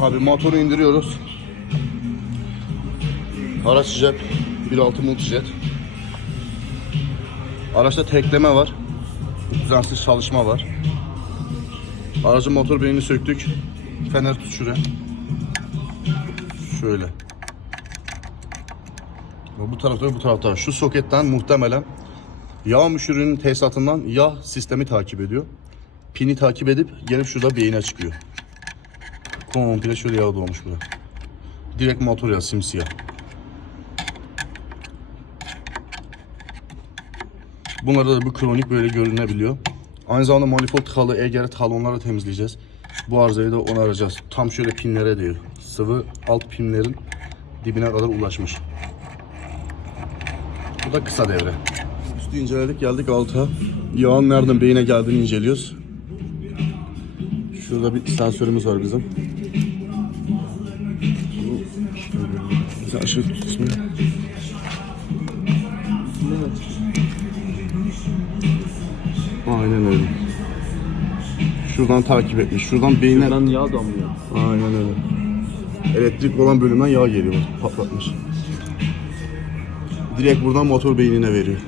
Abi motoru indiriyoruz. Araç jet. 1.6 multijet. Araçta tekleme var. Düzensiz çalışma var. Aracın motor beynini söktük. Fener tut şuraya. Şöyle. Bu tarafta ve bu tarafta. Şu soketten muhtemelen yağ müşürünün tesisatından yağ sistemi takip ediyor. Pini takip edip gelip şurada beyine çıkıyor. Komple şöyle yağ dolmuş burada. Direkt motor yağı simsiyah. Bunlarda da bu kronik böyle görünebiliyor. Aynı zamanda manifold tıkalı, egeri tıkalı onları temizleyeceğiz. Bu arızayı da onaracağız. Tam şöyle pinlere değiyor. Sıvı alt pinlerin dibine kadar ulaşmış. Bu da kısa devre. Üstü inceledik geldik alta. Yağın nereden beyine geldiğini inceliyoruz. Şurada bir sensörümüz var bizim. Işığı tut ismini. Aynen öyle. Şuradan takip etmiş. Şuradan beyine... Şuradan yağ damlıyor. Aynen öyle. Elektrik olan bölümden yağ geliyor. Patlatmış. Direkt buradan motor beynine veriyor.